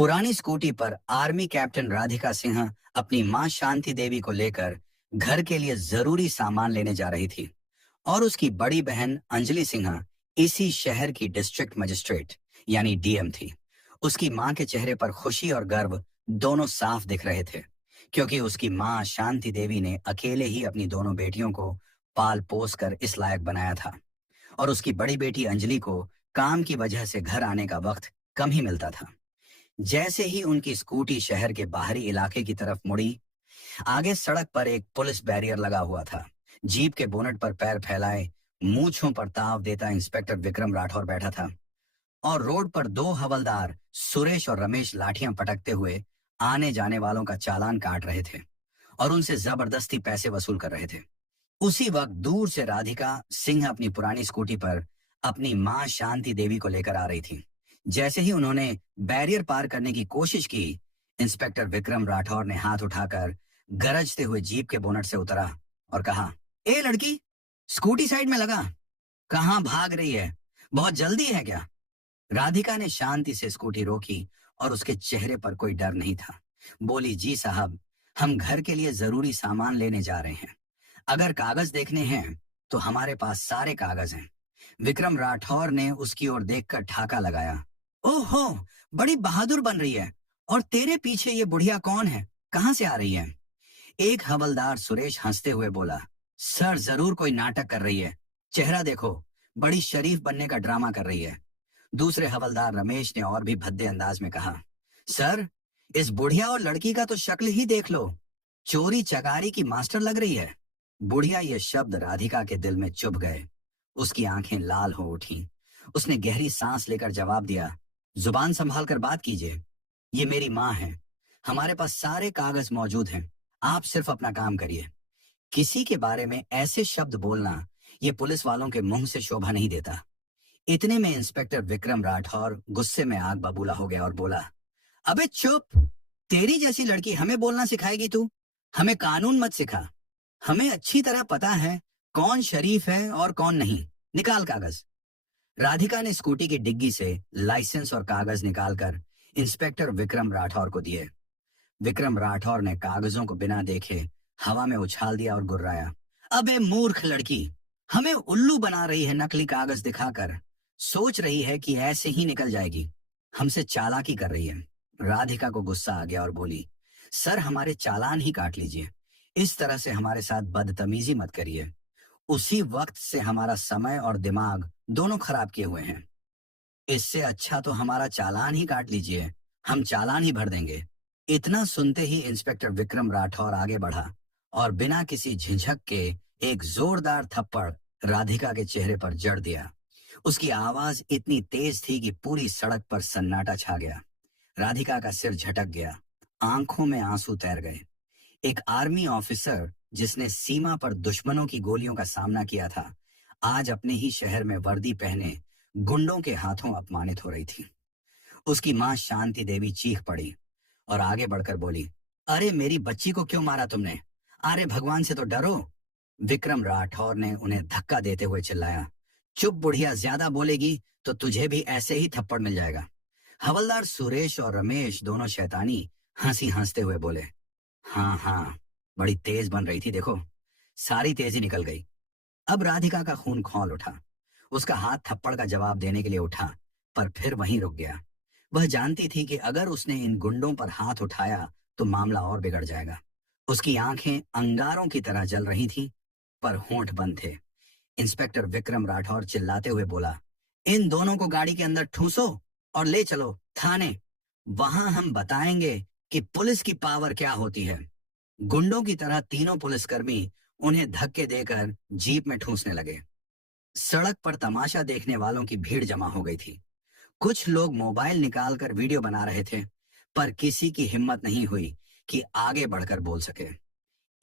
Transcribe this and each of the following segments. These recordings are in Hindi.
पुरानी स्कूटी पर आर्मी कैप्टन राधिका सिन्हा अपनी मां शांति देवी को लेकर घर के लिए जरूरी सामान लेने जा रही थी और उसकी बड़ी बहन अंजलि सिन्हा इसी शहर की डिस्ट्रिक्ट मजिस्ट्रेट यानी डीएम थी। उसकी मां के चेहरे पर खुशी और गर्व दोनों साफ दिख रहे थे, क्योंकि उसकी मां शांति देवी ने अकेले ही अपनी दोनों बेटियों को पाल पोस कर इस लायक बनाया था और उसकी बड़ी बेटी अंजलि को काम की वजह से घर आने का वक्त कम ही मिलता था। जैसे ही उनकी स्कूटी शहर के बाहरी इलाके की तरफ मुड़ी, आगे सड़क पर एक पुलिस बैरियर लगा हुआ था। जीप के बोनट पर पैर फैलाए, मूंछों पर ताव देता इंस्पेक्टर विक्रम राठौर बैठा था और रोड पर दो हवलदार सुरेश और रमेश लाठियां पटकते हुए आने जाने वालों का चालान काट रहे थे और उनसे जबरदस्ती पैसे वसूल कर रहे थे। उसी वक्त दूर से राधिका सिंह अपनी पुरानी स्कूटी पर अपनी मां शांति देवी को लेकर आ रही थी। जैसे ही उन्होंने बैरियर पार करने की कोशिश की, इंस्पेक्टर विक्रम राठौर ने हाथ उठाकर गरजते हुए जीप के बोनट से उतरा और कहा, ए लड़की, स्कूटी साइड में लगा, कहां भाग रही है, बहुत जल्दी है क्या? राधिका ने शांति से स्कूटी रोकी और उसके चेहरे पर कोई डर नहीं था। बोली, जी साहब, हम घर के लिए जरूरी सामान लेने जा रहे हैं। अगर कागज देखने हैं तो हमारे पास सारे कागज हैं। विक्रम राठौर ने उसकी ओर देखकर ठाका लगाया। ओहो, बड़ी बहादुर बन रही है। और तेरे पीछे ये बुढ़िया कौन है, कहां से आ रही है? एक हवलदार सुरेश हंसते हुए बोला, सर जरूर कोई नाटक कर रही है, चेहरा देखो, बड़ी शरीफ बनने का ड्रामा कर रही है। दूसरे हवलदार रमेश ने और भी भद्दे अंदाज में कहा, सर इस बुढ़िया और लड़की का तो शक्ल ही देख लो, चोरी चकारी की मास्टर लग रही है। बुढ़िया ये शब्द राधिका के दिल में चुभ गए। उसकी आंखें लाल हो उठी। उसने गहरी सांस लेकर जवाब दिया, जुबान संभाल कर बात कीजिए, ये मेरी माँ है, हमारे पास सारे कागज मौजूद हैं, आप सिर्फ अपना काम करिए। किसी के बारे में ऐसे शब्द बोलना ये पुलिस वालों के मुंह से शोभा नहीं देता। इतने में इंस्पेक्टर विक्रम राठौर गुस्से में आग बबूला हो गया और बोला, अबे चुप, तेरी जैसी लड़की हमें बोलना सिखाएगी तू? हमें कानून मत सिखा, हमें अच्छी तरह पता है कौन शरीफ है और कौन नहीं। निकाल कागज। राधिका ने स्कूटी की डिग्गी से लाइसेंस और कागज निकालकर इंस्पेक्टर विक्रम राठौर को दिए। विक्रम राठौर ने कागजों को बिना देखे हवा में उछाल दिया और गुर्राया, अबे मूर्ख लड़की, हमें उल्लू बना रही है नकली कागज दिखाकर, सोच रही है कि ऐसे ही निकल जाएगी, हमसे चालाकी कर रही है। राधिका को गुस्सा आ गया और बोली, सर हमारे चालान ही काट लीजिए, इस तरह से हमारे साथ बदतमीजी मत करिए। उसी वक्त से हमारा समय और दिमाग दोनों खराब किए हुए हैं। इससे अच्छा तो हमारा चालान ही काट लीजिए, हम चालान ही भर देंगे। इतना सुनते ही इंस्पेक्टर विक्रम राठौर आगे बढ़ा और बिना किसी झिझक के एक जोरदार थप्पड़ राधिका के चेहरे पर जड़ दिया। उसकी आवाज इतनी तेज थी कि पूरी सड़क पर सन्नाटा छा गया। राधिका का सिर झटक गया, आंखों में आंसू तैर गए। एक आर्मी ऑफिसर जिसने सीमा पर दुश्मनों की गोलियों का सामना किया था, आज अपने ही शहर में वर्दी पहने गुंडों के हाथों अपमानित हो रही थी। उसकी मां शांति देवी चीख पड़ी और आगे बढ़कर बोली, अरे मेरी बच्ची को क्यों मारा तुमने? अरे भगवान से तो डरो। विक्रम राठौर ने उन्हें धक्का देते हुए चिल्लाया, चुप बुढ़िया, ज्यादा बोलेगी तो तुझे भी ऐसे ही थप्पड़ मिल जाएगा। हवलदार सुरेश और रमेश दोनों शैतानी हंसी हंसते हुए बोले, हाँ हाँ, बड़ी तेज बन रही थी, देखो सारी तेजी निकल गई। अब राधिका का खून खौल उठा। उसका हाथ थप्पड़ का जवाब देने के लिए उठा, पर फिर वहीं रुक गया। वह जानती थी कि अगर उसने इन गुंडों पर हाथ उठाया तो मामला और बिगड़ जाएगा। उसकी आंखें अंगारों की तरह जल रही थीं, पर होंठ बंद थे। इंस्पेक्टर विक्रम राठौर चिल्लाते हुए बोला, इन दोनों को गाड़ी के अंदर ठूसो और ले चलो थाने। वहां हम बताएंगे कि पुलिस की पावर क्या होती है। गुंडों की तरह तीनों पुलिसकर्मी उन्हें धक्के देकर जीप में ठूसने लगे। सड़क पर तमाशा देखने वालों की भीड़ जमा हो गई थी। कुछ लोग मोबाइल निकालकर वीडियो बना रहे थे, पर किसी की हिम्मत नहीं हुई कि आगे बढ़कर बोल सके।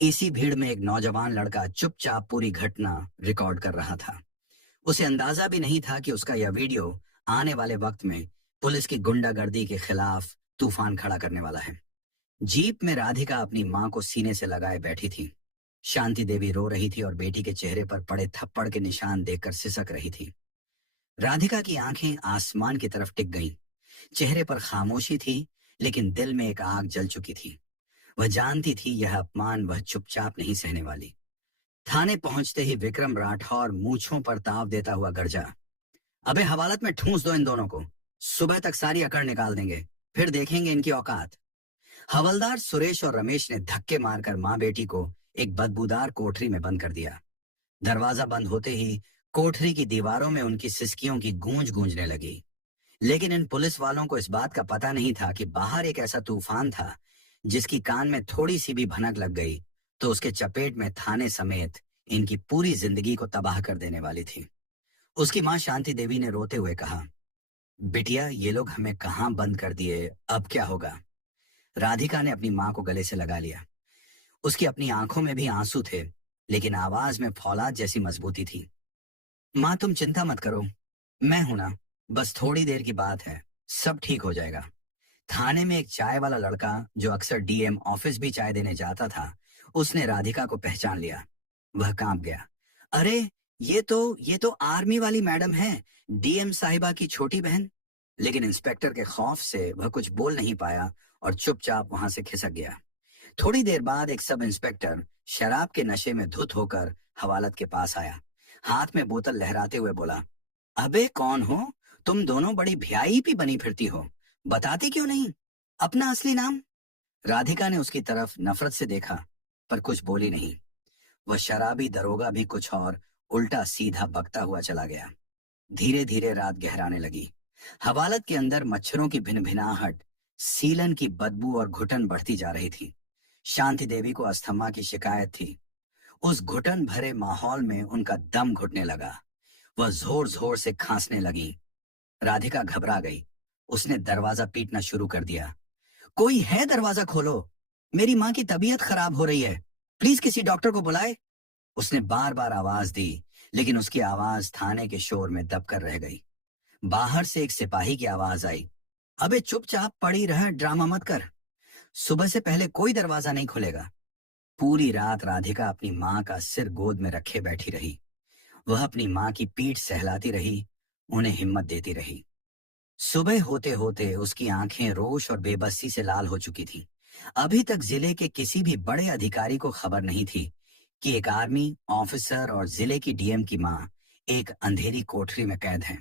इसी भीड़ में एक नौजवान लड़का चुपचाप पूरी घटना रिकॉर्ड कर रहा था। उसे अंदाजा भी नहीं था कि उसका यह वीडियो आने वाले वक्त में पुलिस की गुंडागर्दी के खिलाफ तूफान खड़ा करने वाला है। जीप में राधिका अपनी मां को सीने से लगाए बैठी थी। शांति देवी रो रही थी और बेटी के चेहरे पर पड़े थप्पड़ के निशान देखकर सिसक रही थी। राधिका की आंखें आसमान की तरफ टिक गईं। चेहरे पर खामोशी थी, लेकिन दिल में एक आग जल चुकी थी। वह जानती थी यह अपमान वह चुपचाप नहीं सहने वाली। थाने पहुंचते ही विक्रम राठौर मूंछों पर ताव देता हुआ गरजा, अबे हवालत में ठूंस दो इन दोनों को, सुबह तक सारी अकड़ निकाल देंगे, फिर देखेंगे इनकी औकात। हवलदार सुरेश और रमेश ने धक्के मारकर माँ बेटी को एक बदबूदार कोठरी में बंद कर दिया। दरवाजा बंद होते ही कोठरी की दीवारों में उनकी सिसकियों की गूंज गूंजने लगी। लेकिन इन पुलिस वालों को इस बात का पता नहीं था कि बाहर एक ऐसा तूफान था जिसकी कान में थोड़ी सी भी भनक लग गई तो उसके चपेट में थाने समेत इनकी पूरी जिंदगी को तबाह कर देने वाली थी। उसकी मां शांति देवी ने रोते हुए कहा, बिटिया ये लोग हमें कहां बंद कर दिए, अब क्या होगा? राधिका ने अपनी मां को गले से लगा लिया। उसकी अपनी आंखों में भी आंसू थे, लेकिन आवाज में फौलाद जैसी मजबूती थी। मां तुम चिंता मत करो, मैं हूं ना, बस थोड़ी देर की बात है, सब ठीक हो जाएगा। थाने में एक चाय वाला लड़का जो अक्सर डीएम ऑफिस भी चाय देने जाता था, उसने राधिका को पहचान लिया। वह कांप गया, अरे ये तो आर्मी वाली मैडम है, डीएम साहिबा की छोटी बहन। लेकिन इंस्पेक्टर के खौफ से वह कुछ बोल नहीं पाया और चुपचाप वहां से खिसक गया। थोड़ी देर बाद एक सब इंस्पेक्टर शराब के नशे में धुत होकर हवालत के पास आया। हाथ में बोतल लहराते हुए बोला, अबे कौन हो तुम दोनों? बड़ी वीआईपी बनी फिरती हो, बताती क्यों नहीं अपना असली नाम? राधिका ने उसकी तरफ नफरत से देखा पर कुछ बोली नहीं। वह शराबी दरोगा भी कुछ और उल्टा सीधा बकता हुआ चला गया। धीरे धीरे रात गहराने लगी। हवालत के अंदर मच्छरों की भिनभिनाहट, सीलन की बदबू और घुटन बढ़ती जा रही थी। शांति देवी को अस्थमा की शिकायत थी। उस घुटन भरे माहौल में उनका दम घुटने लगा। वह जोर जोर से खांसने लगी। राधिका घबरा गई। उसने दरवाजा पीटना शुरू कर दिया, कोई है? दरवाजा खोलो, मेरी माँ की तबीयत खराब हो रही है, प्लीज किसी डॉक्टर को बुलाए। उसने बार बार आवाज दी, लेकिन उसकी आवाज थाने के शोर में दबकर रह गई। बाहर से एक सिपाही की आवाज आई, अबे चुपचाप पड़ी रह, ड्रामा मत कर, सुबह से पहले कोई दरवाजा नहीं खुलेगा। पूरी रात राधिका अपनी माँ का सिर गोद में रखे बैठी रही। वह अपनी माँ की पीठ सहलाती रही, उन्हें हिम्मत देती रही। सुबह होते होते उसकी आंखें रोष और बेबसी से लाल हो चुकी थीं। अभी तक जिले के किसी भी बड़े अधिकारी को खबर नहीं थी कि एक आर्मी ऑफिसर और जिले की डीएम की मां एक अंधेरी कोठरी में कैद है।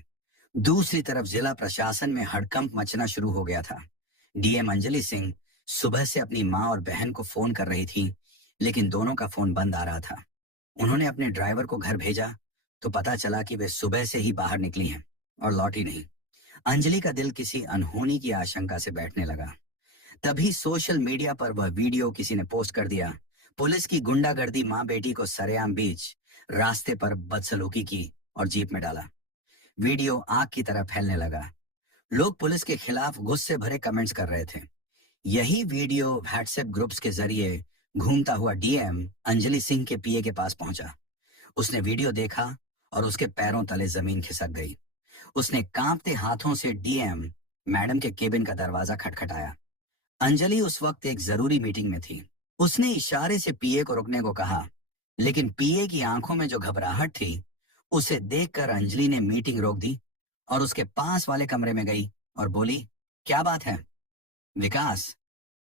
दूसरी तरफ जिला प्रशासन में हड़कंप मचना शुरू हो गया था। डीएम अंजलि सिंह सुबह से अपनी मां और बहन को फोन कर रही थी, लेकिन दोनों का फोन बंद आ रहा था। उन्होंने अपने ड्राइवर को घर भेजा तो पता चला कि वे सुबह से ही बाहर निकली हैं और लौटी नहीं। अंजलि का दिल किसी अनहोनी की आशंका से बैठने लगा। तभी सोशल मीडिया पर वह वीडियो किसी ने पोस्ट कर दिया। पुलिस की गुंडागर्दी मां बेटी को सरेआम बीच रास्ते पर बदसलूकी की और जीप में डाला। वीडियो आग की तरह फैलने लगा। लोग पुलिस के खिलाफ गुस्से भरे कमेंट्स कर रहे थे। यही वीडियो व्हाट्सएप ग्रुप्स के जरिए घूमता हुआ डीएम अंजलि सिंह के पीए के पास पहुंचा। उसने वीडियो देखा और उसके पैरों तले जमीन खिसक गई। उसने कांपते हाथों से डीएम मैडम के केबिन का दरवाजा खटखटाया। अंजलि उस वक्त एक जरूरी मीटिंग में थी। उसने इशारे से पीए को रुकने को कहा, लेकिन पीए की आंखों में जो घबराहट थी उसे देखकर अंजलि ने मीटिंग रोक दी और उसके पास वाले कमरे में गई और बोली, क्या बात है विकास,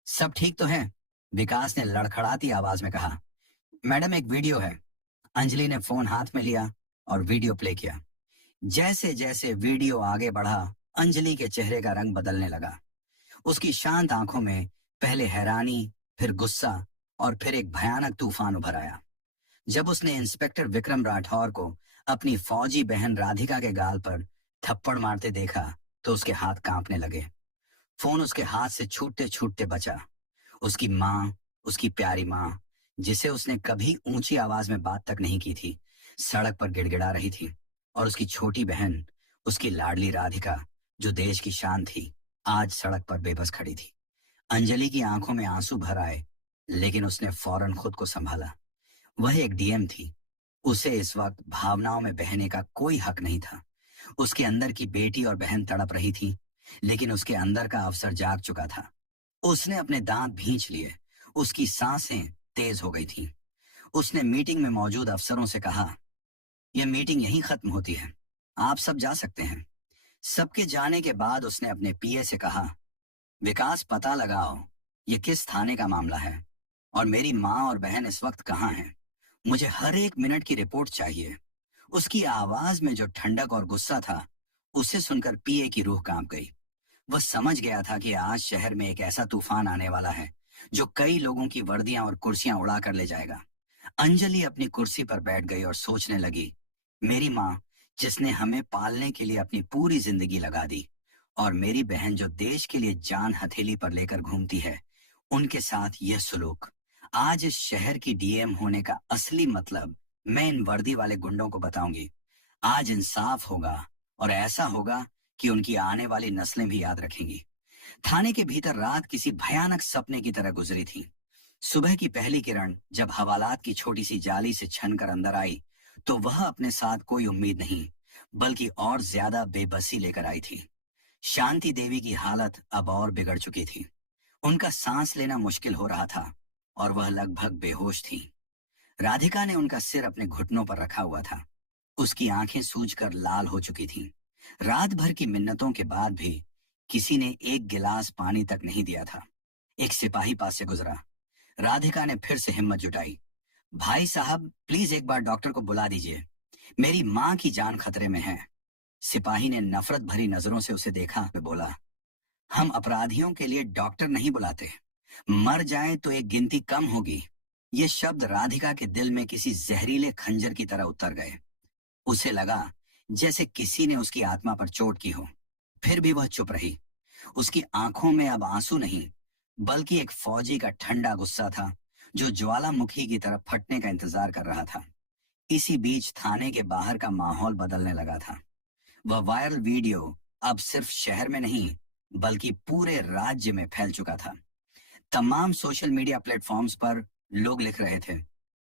सब ठीक तो है? विकास ने लड़खड़ाती आवाज में कहा, मैडम एक वीडियो है। अंजलि ने फोन हाथ में लिया और वीडियो प्ले किया। जैसे जैसे वीडियो आगे बढ़ा, अंजलि के चेहरे का रंग बदलने लगा। उसकी शांत आंखों में पहले हैरानी, फिर गुस्सा और फिर एक भयानक तूफान उभर आया। जब उसने इंस्पेक्टर विक्रम राठौर को अपनी फौजी बहन राधिका के गाल पर थप्पड़ मारते देखा तो उसके हाथ कांपने लगे। फोन उसके हाथ से छूटते छूटते बचा। उसकी माँ, उसकी प्यारी माँ, जिसे उसने कभी ऊंची आवाज में बात तक नहीं की थी, सड़क पर गिड़गिड़ा रही थी। और उसकी छोटी बहन, उसकी लाडली राधिका, जो देश की शान थी, आज सड़क पर बेबस खड़ी थी। अंजलि की आंखों में आंसू भर आए, लेकिन उसने फौरन खुद को संभाला। वह एक डीएम थी। उसे इस वक्त भावनाओं में बहने का कोई हक नहीं था। उसके अंदर की बेटी और बहन तड़प रही थी, लेकिन उसके अंदर का अफसर जाग चुका था। उसने अपने दांत भींच लिए। उसकी सांसें तेज हो गई थीं। उसने मीटिंग में मौजूद अफसरों से कहा, यह मीटिंग यहीं खत्म होती है, आप सब जा सकते हैं। सबके जाने के बाद उसने अपने पीए से कहा, विकास, पता लगाओ ये किस थाने का मामला है और मेरी माँ और बहन इस वक्त कहाँ हैं। मुझे हर एक मिनट की रिपोर्ट चाहिए। उसकी आवाज में जो ठंडक और गुस्सा था, उसे सुनकर पीए की रूह कांप गई। वह समझ गया था कि आज शहर में एक ऐसा तूफान आने वाला है जो कई लोगों की वर्दियां और कुर्सियां उड़ा कर ले जाएगा। अंजलि अपनी कुर्सी पर बैठ गई और सोचने लगी, मेरी माँ जिसने हमें पालने के लिए अपनी पूरी जिंदगी लगा दी, और मेरी बहन जो देश के लिए जान हथेली पर लेकर घूमती है, उनके साथ यह सलूक। आज इस शहर की डीएम होने का असली मतलब मैं इन वर्दी वाले गुंडों को बताऊंगी। आज इंसाफ होगा और ऐसा होगा कि उनकी आने वाली नस्लें भी याद रखेंगी। थाने के भीतर रात किसी भयानक सपने की तरह गुजरी थी। सुबह की पहली किरण जब हवालात की छोटी सी जाली से छनकर अंदर आई, तो वह अपने साथ कोई उम्मीद नहीं, बल्कि और ज्यादा बेबसी लेकर आई थी। शांति देवी की हालत अब और बिगड़ चुकी थी। उनका सांस लेना मुश्किल हो रहा था और वह लगभग बेहोश थी। राधिका ने उनका सिर अपने घुटनों पर रखा हुआ था। उसकी आंखें सूजकर लाल हो चुकी थीं। रात भर की मिन्नतों के बाद भी किसी ने एक गिलास पानी तक नहीं दिया था। एक सिपाही पास से गुजरा। राधिका ने फिर से हिम्मत जुटाई। भाई साहब, प्लीज एक बार डॉक्टर को बुला दीजिए, मेरी माँ की जान खतरे में है। सिपाही ने नफरत भरी नजरों से उसे देखा वे बोला, हम अपराधियों के लिए डॉक्टर नहीं बुलाते, मर जाए तो एक गिनती कम होगी। ये शब्द राधिका के दिल में किसी जहरीले खंजर की तरह उतर गए। उसे लगा जैसे किसी ने उसकी आत्मा पर चोट की हो। फिर भी वह चुप रही। उसकी आंखों में अब आंसू नहीं, बल्कि एक फौजी का ठंडा गुस्सा था जो ज्वालामुखी की तरफ फटने का इंतजार कर रहा था। इसी बीच थाने के बाहर का माहौल बदलने लगा था। वह वायरल वीडियो अब सिर्फ शहर में नहीं, बल्कि पूरे राज्य में फैल चुका था। तमाम सोशल मीडिया प्लेटफॉर्म्स पर लोग लिख रहे थे,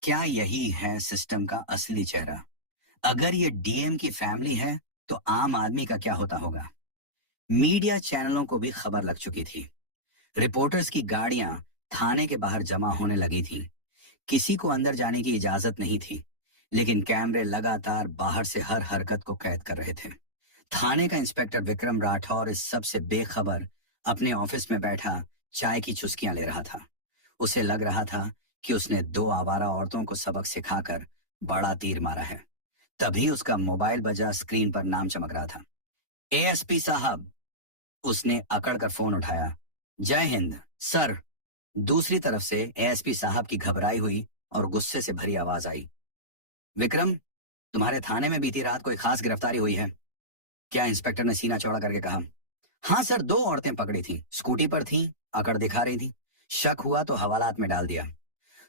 क्या यही है सिस्टम का असली चेहरा? अगर ये डीएम की फैमिली है तो आम आदमी का क्या होता होगा? मीडिया चैनलों को भी खबर लग चुकी थी। रिपोर्टर्स की गाड़ियां थाने के बाहर जमा होने लगी थीं। किसी को अंदर जाने की इजाजत नहीं थी, लेकिन कैमरे लगातार बाहर से हर हरकत को कैद कर रहे थे। थाने का इंस्पेक्टर विक्रम राठौर इस सब से बेखबर अपने ऑफिस में बैठा चाय की चुस्कियां ले रहा था। उसे लग रहा था कि उसने दो आवारा औरतों को सबक सिखाकर बड़ा तीर मारा है। तभी उसका मोबाइल बजा। स्क्रीन पर नाम चमक रहा था, एएसपी साहब। उसने अकड़ कर फोन उठाया। जय हिंद सर। दूसरी तरफ से एएसपी साहब की घबराई हुई और गुस्से से भरी आवाज आई, विक्रम, तुम्हारे थाने में बीती रात कोई खास गिरफ्तारी हुई है क्या? इंस्पेक्टर ने सीना चौड़ा करके कहा। हाँ सर, दो औरतें पकड़ी थीं, स्कूटी पर थीं, अकड़ दिखा रही थी। शक हुआ तो हवालात में डाल दिया।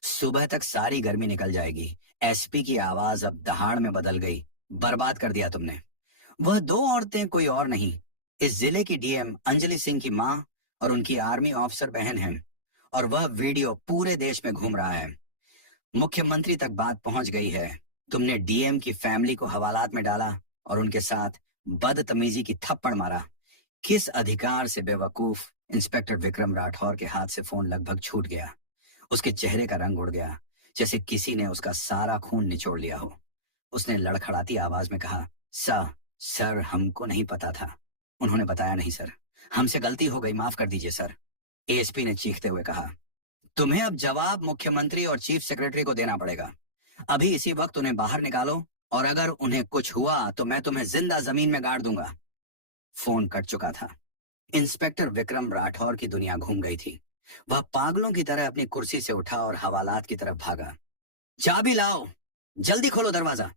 सुबह तक सारी गर्मी निकल जाएगी। एसपी की आवाज अब दहाड़ में बदल गई। बर्बाद कर दिया तुमने। वह दो औरतें कोई और नहीं, इस जिले की डीएम अंजलि सिंह की माँ और उनकी आर्मी ऑफिसर बहन हैं। और वह वीडियो पूरे देश में घूम रहा है। मुख्यमंत्री तक बात पहुंच गई है। तुमने डीएम की फैमिली को हवालात में डाला और उनके साथ बदतमीजी की थप्पड़ मारा। किस अधिकार से? बेवकूफ। इंस्पेक्टर विक्रम राठौर के हाथ से फोन लगभग छूट गया। उसके चेहरे का रंग उड़ गया, जैसे किसी ने उसका सारा खून निचोड़ लिया हो। उसने लड़खड़ाती आवाज में कहा, सर हमको नहीं पता था। उन्होंने बताया नहीं सर, हमसे गलती हो गई, माफ कर दीजिए सर। एएसपी ने चीखते हुए कहा, तुम्हें अब जवाब मुख्यमंत्री और चीफ सेक्रेटरी को देना पड़ेगा। अभी इसी वक्त उन्हें बाहर निकालो, और अगर उन्हें कुछ हुआ तो मैं तुम्हें जिंदा जमीन में गाड़ दूंगा। फोन कट चुका था। इंस्पेक्टर विक्रम राठौर की दुनिया घूम गई थी। वह पागलों की तरह अपनी कुर्सी से उठा और हवालात की तरफ भागा। चाबी लाओ, जल्दी खोलो दरवाजा।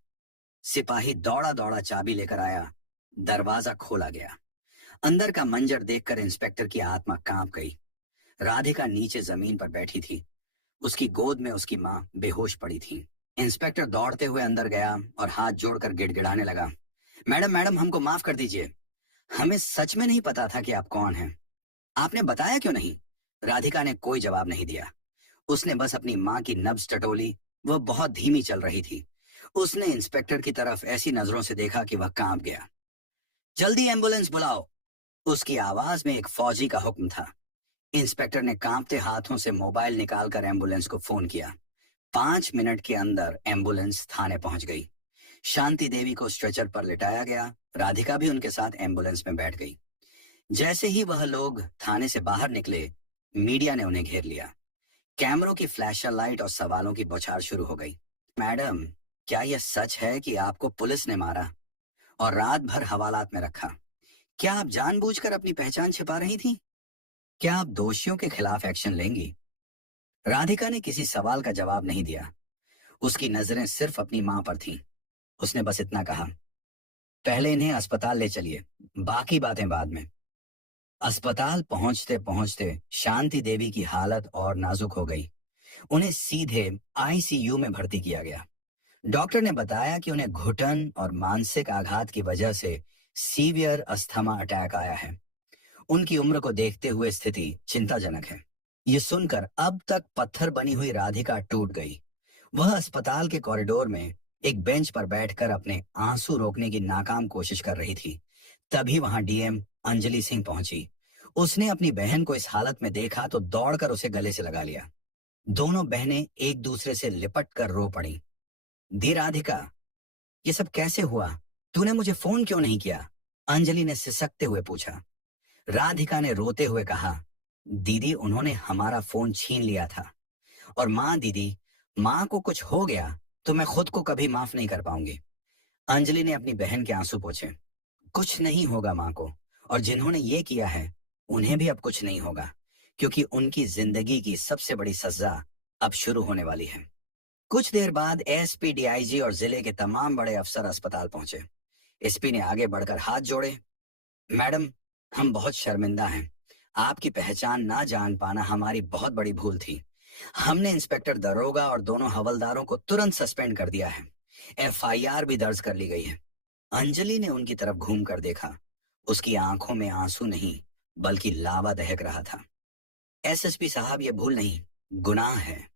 सिपाही दौड़ा दौड़ा चाबी लेकर आया। दरवाजा खोला गया। अंदर का मंजर देखकर इंस्पेक्टर की आत्मा कांप गई। राधिका नीचे जमीन पर बैठी थी। उसकी गोद में उसकी माँ बेहोश पड़ी थी। इंस्पेक्टर दौड़ते हुए अंदर गया और हाथ जोड़कर गिड़गिड़ाने लगा, मैडम, हमको माफ कर दीजिए। हमें सच में नहीं पता था कि आप कौन हैं। आपने बताया क्यों नहीं? राधिका ने कोई जवाब नहीं दिया। उसने बस अपनी माँ की नब्ज टटोली। वह बहुत धीमी चल रही थी। उसने इंस्पेक्टर की तरफ ऐसी नजरों से देखा कि वह कांप गया। जल्दी एम्बुलेंस बुलाओ। उसकी आवाज में एक फौजी का हुक्म था। इंस्पेक्टर ने कांपते हाथों से मोबाइल निकालकर एम्बुलेंस को फोन किया। 5 मिनट के अंदर एम्बुलेंस थाने पहुंच गई। शांति देवी को स्ट्रेचर पर लिटाया गया। राधिका भी उनके साथ एम्बुलेंस में बैठ गई। जैसे ही वह लोग थाने से बाहर निकले, मीडिया ने उन्हें घेर लिया। कैमरों की फ्लैशर लाइट और सवालों की बौछार शुरू हो गई। मैडम, क्या यह सच है कि आपको पुलिस ने मारा और रात भर हवालात में रखा? क्या आप जानबूझकर अपनी पहचान छिपा रही थी? क्या आप दोषियों के खिलाफ एक्शन लेंगी? राधिका ने किसी सवाल का जवाब नहीं दिया। उसकी नजरें सिर्फ अपनी मां पर थीं। उसने बस इतना कहा, पहले इन्हें अस्पताल ले चलिए, बाकी बातें बाद में। अस्पताल पहुंचते पहुंचते शांति देवी की हालत और नाजुक हो गई। उन्हें सीधे आईसीयू में भर्ती किया गया। डॉक्टर ने बताया कि उन्हें घुटन और मानसिक आघात की वजह से सीवियर अस्थमा अटैक आया है। उनकी उम्र को देखते हुए स्थिति चिंताजनक है। ये सुनकर अब तक पत्थर बनी हुई राधिका टूट गई। वह अस्पताल के कॉरिडोर में एक बेंच पर बैठकर अपने आंसू रोकने की नाकाम कोशिश कर रही थी। तभी वहां डीएम अंजलि सिंह पहुंची। उसने अपनी बहन को इस हालत में देखा तो दौड़कर उसे गले से लगा लिया। दोनों बहनें एक दूसरे से लिपट कर रो पड़ी। दी राधिका, ये सब कैसे हुआ? तूने मुझे फोन क्यों नहीं किया? अंजलि ने सिसकते हुए पूछा। राधिका ने रोते हुए कहा, दीदी, उन्होंने हमारा फोन छीन लिया था। और माँ दीदी, माँ को कुछ हो गया तो मैं खुद को कभी माफ नहीं कर पाऊंगी। अंजलि ने अपनी बहन के आंसू पोंछे। कुछ नहीं होगा माँ को, और जिन्होंने ये किया है उन्हें भी अब कुछ नहीं होगा, क्योंकि उनकी जिंदगी की सबसे बड़ी सजा अब शुरू होने वाली है। कुछ देर बाद एसपी, डीआईजी और जिले के तमाम बड़े अफसर अस्पताल पहुंचे। एसपी ने आगे बढ़कर हाथ जोड़े। मैडम, हम बहुत शर्मिंदा हैं। आपकी पहचान ना जान पाना हमारी बहुत बड़ी भूल थी। हमने इंस्पेक्टर दरोगा और दोनों हवलदारों को तुरंत सस्पेंड कर दिया है। एफआईआर भी दर्ज कर ली गई है। अंजलि ने उनकी तरफ घूमकर देखा। उसकी आंखों में आंसू नहीं, बल्कि लावा दहक रहा था। एसएसपी साहब, ये भूल नहीं, गुनाह है।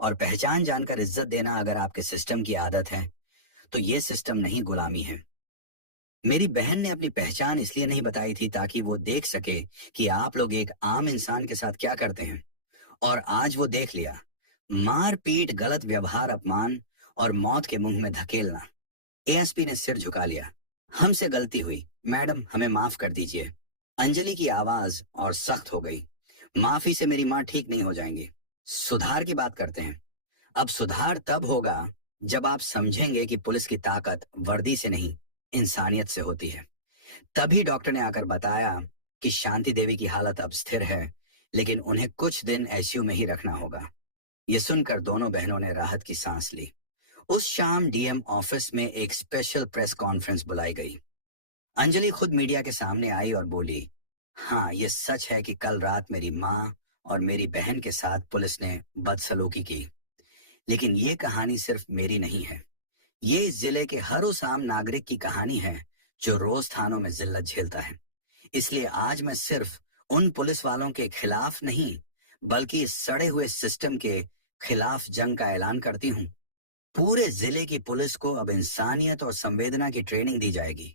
और पहचान जानकर इज्जत देना अगर आपके सिस्टम की आदत है, तो ये सिस्टम नहीं, गुलामी है। मेरी बहन ने अपनी पहचान इसलिए नहीं बताई थी ताकि वो देख सके कि आप लोग एक आम इंसान के साथ क्या करते हैं, और आज वो देख लिया। मार पीट, गलत व्यवहार, अपमान और मौत के मुंह में धकेलना। एएसपी ने सिर झुका लिया। हमसे गलती हुई मैडम, हमें माफ कर दीजिए। अंजलि की आवाज और सख्त हो गई। माफी से मेरी माँ ठीक नहीं हो जाएंगी। सुधार की बात करते हैं। अब सुधार तब होगा जब आप समझेंगे कि पुलिस की ताकत वर्दी से नहीं, इंसानियत से होती है। तभी डॉक्टर ने आकर बताया कि शांति देवी की हालत अब स्थिर है, लेकिन उन्हें कुछ दिन आईसीयू में ही रखना होगा। ये सुनकर दोनों बहनों ने राहत की सांस ली। उस शाम डीएम ऑफिस में एक स्पेशल प्रेस कॉन्फ्रेंस बुलाई गई। अंजलि खुद मीडिया के सामने आई और बोली, हाँ, ये सच है कि कल रात मेरी माँ और मेरी बहन के साथ पुलिस ने बदसलूकी की। लेकिन ये कहानी सिर्फ मेरी नहीं है। ये इस जिले के हर उस आम नागरिक की कहानी है जो रोज थानों में जिल्लत झेलता है। इसलिए आज मैं सिर्फ उन पुलिस वालों के खिलाफ नहीं, बल्कि इस सड़े हुए सिस्टम के खिलाफ जंग का ऐलान करती हूँ। पूरे जिले की पुलिस को अब इंसानियत और संवेदना की ट्रेनिंग दी जाएगी।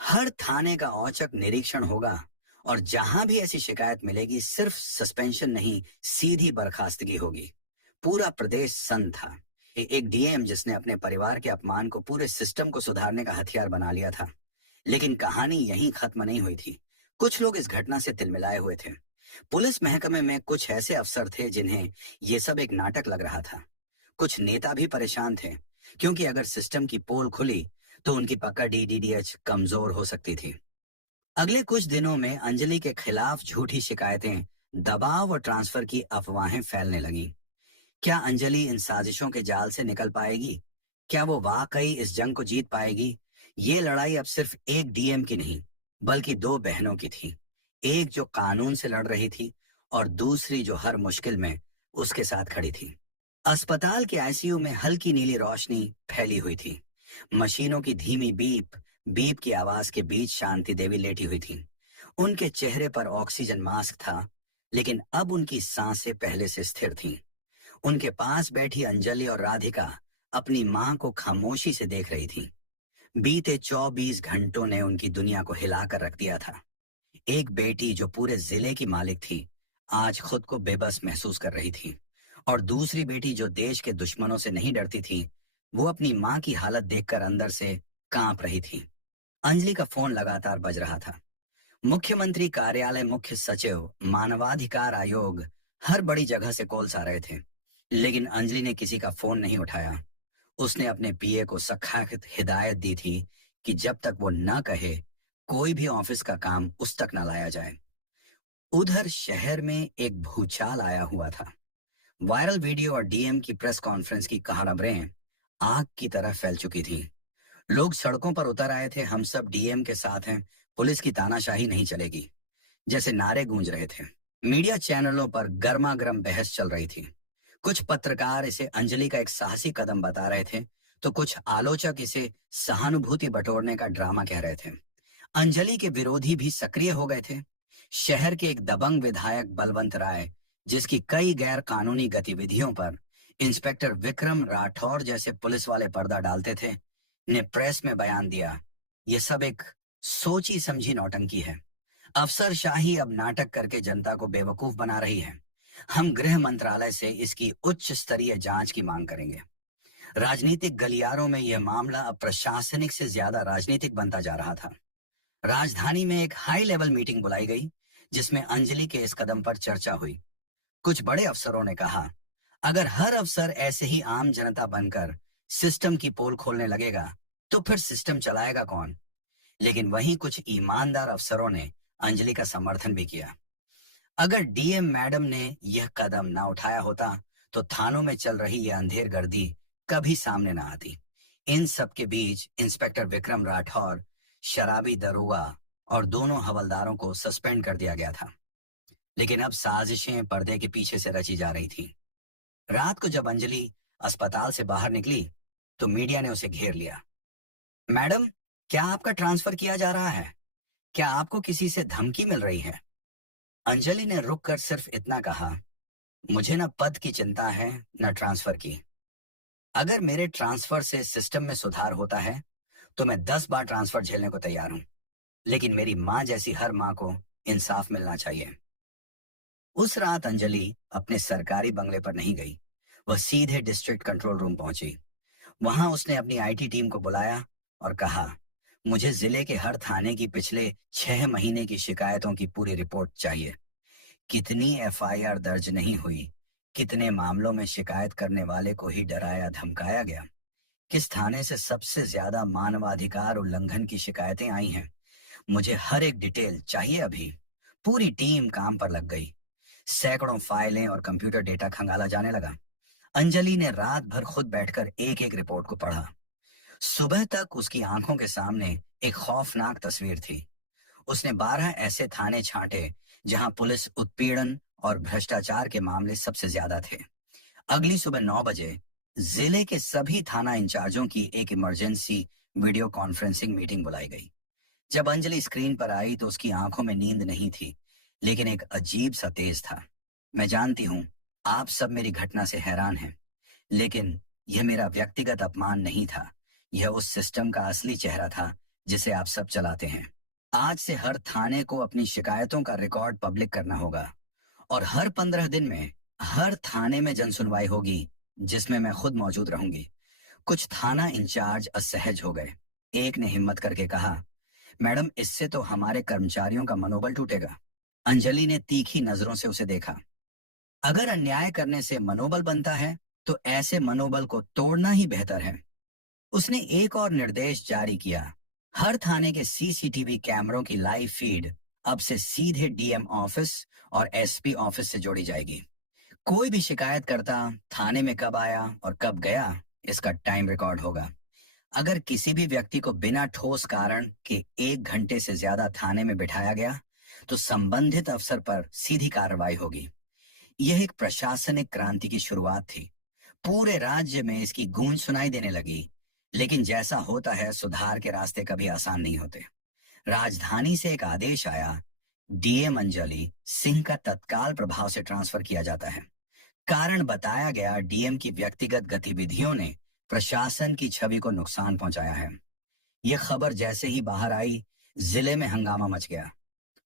हर थाने का औचक निरीक्षण होगा, और जहां भी ऐसी शिकायत मिलेगी सिर्फ सस्पेंशन नहीं, सीधी बर्खास्तगी होगी। पूरा प्रदेश सन्न था। एक डीएम जिसने अपने परिवार के अपमान को पूरे सिस्टम को सुधारने का हथियार बना लिया था। लेकिन कहानी यहीं खत्म नहीं हुई थी। कुछ लोग इस घटना से तिलमिलाए हुए थे। पुलिस महकमे में कुछ ऐसे अफसर थे जिन्हें ये सब एक नाटक लग रहा था। कुछ नेता भी परेशान थे, क्योंकि अगर सिस्टम की पोल खुली तो उनकी पकड़ डीडीडीएच कमजोर हो सकती थी। अगले कुछ दिनों में अंजलि के खिलाफ झूठी शिकायतें, दबाव और ट्रांसफर की अफवाहें फैलने लगीं। क्या अंजलि इन साजिशों के जाल से निकल पाएगी? क्या वो वाकई इस जंग को जीत पाएगी? ये लड़ाई अब सिर्फ एक डीएम की नहीं, बल्कि दो बहनों की थी। एक जो कानून से लड़ रही थी, और दूसरी जो हर मुश्किल में उसके साथ खड़ी थी। अस्पताल के आईसीयू में हल्की नीली रोशनी फैली हुई थी। मशीनों की धीमी बीप बीप की आवाज के बीच शांति देवी लेटी हुई थी। उनके चेहरे पर ऑक्सीजन मास्क था, लेकिन अब उनकी सांसें पहले से स्थिर थीं। उनके पास बैठी अंजलि और राधिका अपनी मां को खामोशी से देख रही थीं। बीते 24 घंटों ने उनकी दुनिया को हिलाकर रख दिया था। एक बेटी जो पूरे जिले की मालिक थी, आज खुद को बेबस महसूस कर रही थी, और दूसरी बेटी जो देश के दुश्मनों से नहीं डरती थी, वो अपनी मां की हालत देखकर अंदर से कांप रही थी। अंजलि का फोन लगातार बज रहा था। मुख्यमंत्री कार्यालय, मुख्य सचिव, मानवाधिकार आयोग, हर बड़ी जगह से कॉल्स आ रहे थे, लेकिन अंजलि ने किसी का फोन नहीं उठाया। उसने अपने पीए को सख्त हिदायत दी थी कि जब तक वो न कहे, कोई भी ऑफिस का काम उस तक न लाया जाए। उधर शहर में एक भूचाल आया हुआ था। वायरल वीडियो और डीएम की प्रेस कॉन्फ्रेंस की खबरें आग की तरह फैल चुकी थी। लोग सड़कों पर उतर आए थे, हम सब डीएम के साथ हैं, पुलिस की तानाशाही नहीं चलेगी, जैसे नारे गूंज रहे थे। मीडिया चैनलों पर गर्मा गर्म बहस चल रही थी। कुछ पत्रकार इसे अंजलि का एक साहसी कदम बता रहे थे, तो कुछ आलोचक इसे सहानुभूति बटोरने का ड्रामा कह रहे थे। अंजलि के विरोधी भी सक्रिय हो गए थे। शहर के एक दबंग विधायक बलवंत राय, जिसकी कई गैर कानूनी गतिविधियों पर इंस्पेक्टर विक्रम राठौर जैसे पुलिस वाले पर्दा डालते थे, ने प्रेस में बयान दिया, ये सब एक सोची समझी नौटंकी है। अफसरशाही अब नाटक करके जनता को बेवकूफ बना रही है। हम गृह मंत्रालय से इसकी उच्च स्तरीय जांच की मांग करेंगे। राजनीतिक गलियारों में यह मामला अब प्रशासनिक से ज्यादा राजनीतिक बनता जा रहा था। राजधानी में एक हाई लेवल मीटिंग बुलाई गई, जिसमें अंजलि के इस कदम पर चर्चा हुई। कुछ बड़े अफसरों ने कहा, अगर हर अफसर ऐसे ही आम जनता बनकर सिस्टम की पोल खोलने लगेगा, तो फिर सिस्टम चलाएगा कौन? लेकिन वहीं कुछ ईमानदार अफसरों ने अंजलि का समर्थन भी किया। अगर डीएम मैडम ने यह कदम ना उठाया होता, तो थानों में चल रही यह अंधेर गर्दी कभी सामने ना आती। इन सब के बीच इंस्पेक्टर विक्रम राठौर, शराबी दरोगा और दोनों हवलदारों को सस्पेंड कर दिया गया था। लेकिन अब साजिशें पर्दे के पीछे से रची जा रही थी। रात को जब अंजलि अस्पताल से बाहर निकली, तो मीडिया ने उसे घेर लिया। मैडम, क्या आपका ट्रांसफर किया जा रहा है? क्या आपको किसी से धमकी मिल रही है? अंजलि ने रुक कर सिर्फ इतना कहा, मुझे न पद की चिंता है, न ट्रांसफर की। अगर मेरे ट्रांसफर से सिस्टम में सुधार होता है, तो मैं 10 बार ट्रांसफर झेलने को तैयार हूं। लेकिन मेरी माँ जैसी हर माँ को इंसाफ मिलना चाहिए। उस रात अंजलि अपने सरकारी बंगले पर नहीं गई। वह सीधे डिस्ट्रिक्ट कंट्रोल रूम पहुंची। वहां उसने अपनी आईटी टीम को बुलाया और कहा, मुझे जिले के हर थाने की पिछले 6 महीने की शिकायतों की पूरी रिपोर्ट चाहिए। कितनी एफआईआर दर्ज नहीं हुई, कितने मामलों में शिकायत करने वाले को ही डराया धमकाया गया, किस थाने से सबसे ज्यादा मानवाधिकार उल्लंघन की शिकायतें आई हैं। मुझे हर एक डिटेल चाहिए अभी। पूरी टीम काम पर लग गई। सैकड़ों फाइलें और कंप्यूटर डेटा खंगाला जाने लगा। अंजलि ने रात भर खुद बैठकर एक एक रिपोर्ट को पढ़ा। सुबह तक उसकी आंखों के सामने एक खौफनाक तस्वीर थी। उसने 12 ऐसे थाने छांटे जहां पुलिस उत्पीड़न और भ्रष्टाचार के मामले सबसे ज्यादा थे। अगली सुबह 9 बजे जिले के सभी थाना इंचार्जों की एक इमरजेंसी वीडियो कॉन्फ्रेंसिंग मीटिंग बुलाई गई। जब अंजलि स्क्रीन पर आई, तो उसकी आंखों में नींद नहीं थी, लेकिन एक अजीब सा तेज था। मैं जानती हूँ, आप सब मेरी घटना से हैरान हैं, लेकिन यह मेरा व्यक्तिगत अपमान नहीं था। यह उस सिस्टम का असली चेहरा था जिसे आप सब चलाते हैं। आज से हर थाने को अपनी शिकायतों का रिकॉर्ड पब्लिक करना होगा, और हर 15 दिन में हर थाने में जनसुनवाई होगी, जिसमें मैं खुद मौजूद रहूंगी। कुछ थाना इंचार्ज असहज हो गए। एक ने हिम्मत करके कहा, मैडम, इससे तो हमारे कर्मचारियों का मनोबल टूटेगा। अंजलि ने तीखी नजरों से उसे देखा। अगर अन्याय करने से मनोबल बनता है, तो ऐसे मनोबल को तोड़ना ही बेहतर है। उसने एक और निर्देश जारी किया, हर थाने के सीसीटीवी कैमरों की लाइव फीड अब से सीधे डीएम ऑफिस और एसपी ऑफिस से जोड़ी जाएगी। कोई भी शिकायत करता थाने में कब आया और कब गया, इसका टाइम रिकॉर्ड होगा। अगर किसी भी व्यक्ति को बिना ठोस कारण के 1 घंटे से ज्यादा थाने में बिठाया गया, तो संबंधित अफसर पर सीधी कार्रवाई होगी। यह एक प्रशासनिक क्रांति की शुरुआत थी। पूरे राज्य में इसकी गूंज सुनाई देने लगी। लेकिन जैसा होता है, सुधार के रास्ते कभी आसान नहीं होते। राजधानी से एक आदेश आया, डीएम अंजलि सिंह का तत्काल प्रभाव से ट्रांसफर किया जाता है। कारण बताया गया, डीएम की व्यक्तिगत गतिविधियों ने प्रशासन की छवि को नुकसान पहुंचाया है। यह खबर जैसे ही बाहर आई, जिले में हंगामा मच गया।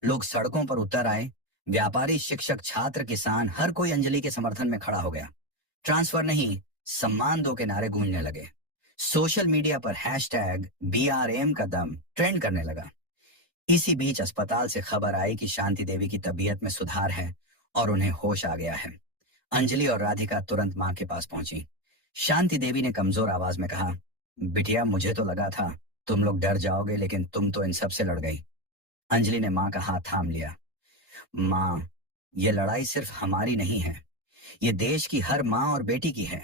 लोग सड़कों पर उतर आए। व्यापारी, शिक्षक, छात्र, किसान, हर कोई अंजलि के समर्थन में खड़ा हो गया। ट्रांसफर नहीं, सम्मान दो के नारे गूंजने लगे। सोशल मीडिया पर हैशटैग BRM का दम ट्रेंड करने लगा। इसी बीच अस्पताल से खबर आई कि शांति देवी की तबीयत में सुधार है और उन्हें होश आ गया है। अंजलि और राधिका तुरंत माँ के पास पहुंची। शांति देवी ने कमजोर आवाज में कहा, बिटिया, मुझे तो लगा था तुम लोग डर जाओगे, लेकिन तुम तो इन सब से लड़ गई। अंजलि ने माँ का हाथ थाम लिया। माँ, ये लड़ाई सिर्फ हमारी नहीं है, ये देश की हर माँ और बेटी की है।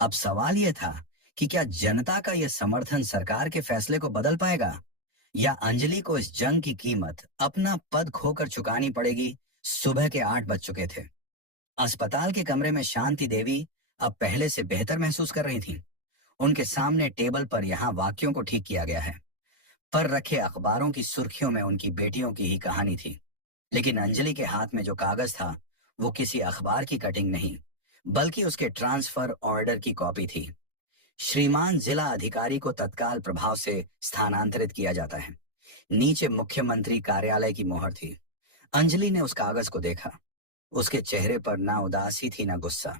अब सवाल यह था कि क्या जनता का यह समर्थन सरकार के फैसले को बदल पाएगा, या अंजलि को इस जंग की कीमत अपना पद खोकर चुकानी पड़ेगी। सुबह के 8 बज चुके थे। अस्पताल के कमरे में शांति देवी अब पहले से बेहतर महसूस कर रही थीं। उनके सामने टेबल पर यहाँ वाक्यों को ठीक किया गया है, पर रखे अखबारों की सुर्खियों में उनकी बेटियों की ही कहानी थी। लेकिन अंजलि के हाथ में जो कागज था वो किसी अखबार की कटिंग नहीं, बल्कि उसके ट्रांसफर ऑर्डर की कॉपी थी। श्रीमान जिला अधिकारी को तत्काल प्रभाव से स्थानांतरित किया जाता है। नीचे मुख्यमंत्री कार्यालय की मोहर थी। अंजलि ने उस कागज को देखा। उसके चेहरे पर ना उदासी थी ना गुस्सा।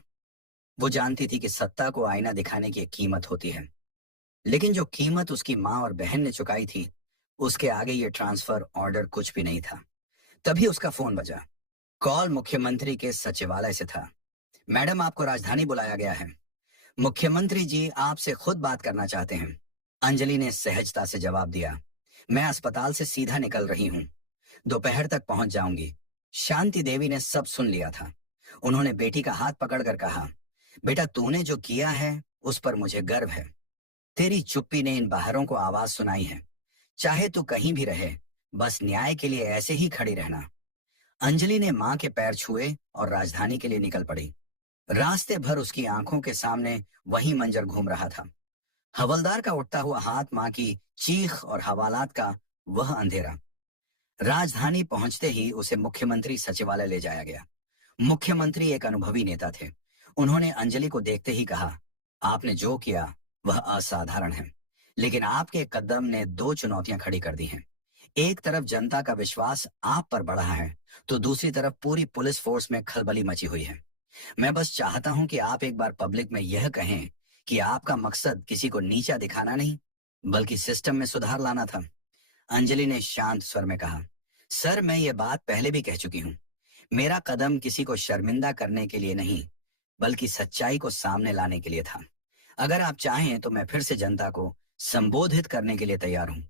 वो जानती थी कि सत्ता को आईना दिखाने की एक कीमत होती है, लेकिन जो कीमत उसकी माँ और बहन ने चुकाई थी, उसके आगे ये ट्रांसफर ऑर्डर कुछ भी नहीं था। तभी उसका फोन बजा। कॉल मुख्यमंत्री के सचिवालय से था। मैडम, आपको राजधानी बुलाया गया है। मुख्यमंत्री जी आपसे खुद बात करना चाहते हैं। अंजलि ने सहजता से जवाब दिया। मैं अस्पताल से सीधा निकल रही हूँ, दोपहर तक पहुंच जाऊंगी। शांति देवी ने सब सुन लिया था। उन्होंने बेटी का हाथ पकड़कर कहा, बेटा, तूने जो किया है उस पर मुझे गर्व है। तेरी चुप्पी ने इन बाहरों को आवाज सुनाई है। चाहे तू कहीं भी रहे, बस न्याय के लिए ऐसे ही खड़ी रहना। अंजलि ने माँ के पैर छुए और राजधानी के लिए निकल पड़ी। रास्ते भर उसकी आंखों के सामने वही मंजर घूम रहा था। हवलदार का उठता हुआ हाथ, माँ की चीख और हवालात का वह अंधेरा। राजधानी पहुंचते ही उसे मुख्यमंत्री सचिवालय ले जाया गया। मुख्यमंत्री एक अनुभवी नेता थे। उन्होंने अंजलि को देखते ही कहा, आपने जो किया वह असाधारण है, लेकिन आपके कदम ने 2 चुनौतियां खड़ी कर दी हैं। एक तरफ जनता का विश्वास आप पर बढ़ा है, तो दूसरी तरफ पूरी पुलिस फोर्स में खलबली मची हुई है। मैं बस चाहता हूं कि आप एक बार पब्लिक में यह कहें कि आपका मकसद किसी को नीचा दिखाना नहीं, बल्कि सिस्टम में सुधार लाना था। अंजलि ने शांत स्वर में कहा, सर, मैं ये बात पहले भी कह चुकी हूँ। मेरा कदम किसी को शर्मिंदा करने के लिए नहीं, बल्कि सच्चाई को सामने लाने के लिए था। अगर आप चाहें तो मैं फिर से जनता को संबोधित करने के लिए तैयार हूँ।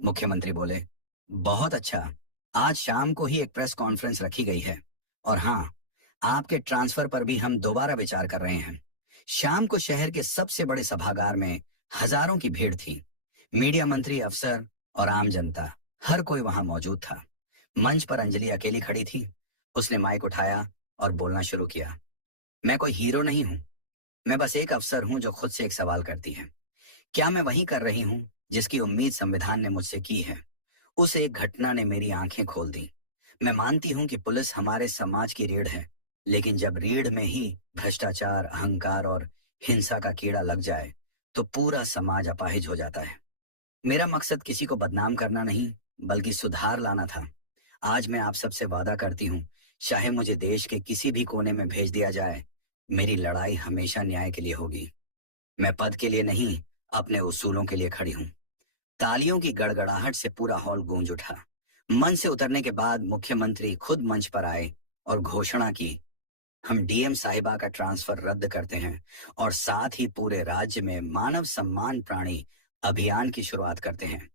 मुख्यमंत्री बोले, बहुत अच्छा। आज शाम को ही एक प्रेस कॉन्फ्रेंस रखी गई है, और हाँ, आपके ट्रांसफर पर भी हम दोबारा विचार कर रहे हैं। शाम को शहर के सबसे बड़े सभागार में हजारों की भीड़ थी। मीडिया मंत्री, अफसर और आम जनता, हर कोई वहां मौजूद था। मंच पर अंजलि अकेली खड़ी थी। उसने माइक उठाया और बोलना शुरू किया। मैं कोई हीरो नहीं हूं, मैं बस एक अफसर हूं जो खुद से एक सवाल करती है, क्या मैं वही कर रही हूं जिसकी उम्मीद संविधान ने मुझसे की है। उस एक घटना ने मेरी आंखें खोल दी। मैं मानती हूं कि पुलिस हमारे समाज की रीढ़ है, लेकिन जब रीढ़ में ही भ्रष्टाचार, अहंकार और हिंसा का कीड़ा लग जाए तो पूरा समाज अपाहिज हो जाता है। मेरा मकसद किसी को बदनाम करना नहीं, बल्कि सुधार लाना था। आज मैं आप सबसे वादा करती हूँ, चाहे मुझे देश के किसी भी कोने में भेज दिया जाए, मेरी लड़ाई हमेशा न्याय के लिए होगी। मैं पद के लिए नहीं, अपने उसूलों के लिए खड़ी हूँ। तालियों की गड़गड़ाहट से पूरा हॉल गूंज उठा। मंच से उतरने के बाद मुख्यमंत्री खुद मंच पर आए और घोषणा की, हम डीएम साहिबा का ट्रांसफर रद्द करते हैं और साथ ही पूरे राज्य में मानव सम्मान प्राणी अभियान की शुरुआत करते हैं,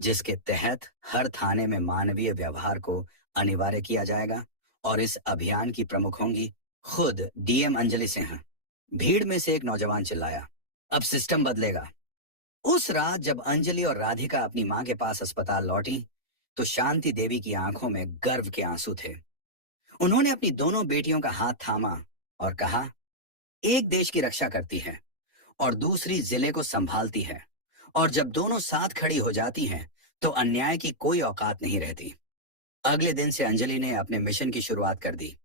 जिसके तहत हर थाने में मानवीय व्यवहार को अनिवार्य किया जाएगा। और इस अभियान की प्रमुख होंगी खुद डीएम अंजलि सिन्हा। भीड़ में से एक नौजवान चिल्लाया, अब सिस्टम बदलेगा। उस रात जब अंजलि और राधिका अपनी मां के पास अस्पताल लौटी, तो शांति देवी की आंखों में गर्व के आंसू थे। उन्होंने अपनी दोनों बेटियों का हाथ थामा और कहा, एक देश की रक्षा करती है और दूसरी जिले को संभालती है, और जब दोनों साथ खड़ी हो जाती हैं तो अन्याय की कोई औकात नहीं रहती। अगले दिन से अंजलि ने अपने मिशन की शुरुआत कर दी।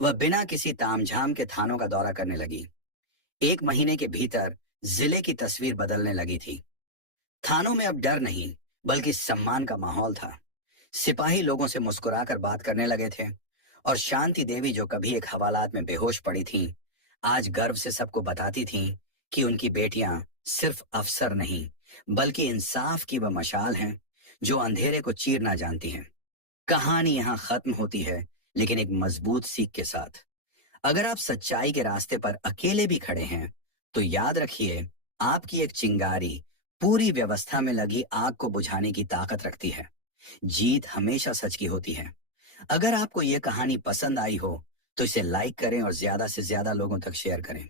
वह बिना किसी तामझाम के थानों का दौरा करने लगी। 1 महीने के भीतर जिले की तस्वीर बदलने लगी थी। थानों में अब डर नहीं, बल्कि सम्मान का माहौल था। सिपाही लोगों से मुस्कुराकर बात करने लगे थे, और शांति देवी, जो कभी एक हवालात में बेहोश पड़ी थीं, आज गर्व से सबको बताती थीं कि उनकी बेटियां सिर्फ अफसर नहीं, बल्कि इंसाफ की वह मशाल हैं जो अंधेरे को चीरना जानती हैं। कहानी यहाँ खत्म होती है, लेकिन एक मजबूत सीख के साथ। अगर आप सच्चाई के रास्ते पर अकेले भी खड़े हैं, तो याद रखिए, आपकी एक चिंगारी पूरी व्यवस्था में लगी आग को बुझाने की ताकत रखती है। जीत हमेशा सच की होती है। अगर आपको यह कहानी पसंद आई हो, तो इसे लाइक करें और ज्यादा से ज्यादा लोगों तक शेयर करें।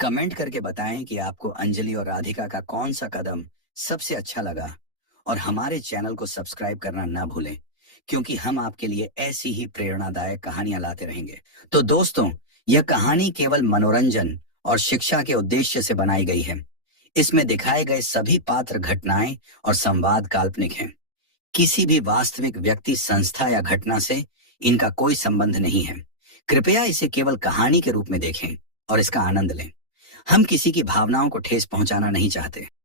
कमेंट करके बताएं कि आपको अंजलि और राधिका का कौन सा कदम सबसे अच्छा लगा। और हमारे चैनल को सब्सक्राइब करना ना भूलें, क्योंकि हम आपके लिए ऐसी ही प्रेरणादायक कहानियां लाते रहेंगे। तो दोस्तों, यह कहानी केवल मनोरंजन और शिक्षा के उद्देश्य से बनाई गई है। इसमें दिखाए गए सभी पात्र, घटनाएं और संवाद काल्पनिक हैं। किसी भी वास्तविक व्यक्ति, संस्था या घटना से इनका कोई संबंध नहीं है। कृपया इसे केवल कहानी के रूप में देखें और इसका आनंद लें। हम किसी की भावनाओं को ठेस पहुंचाना नहीं चाहते।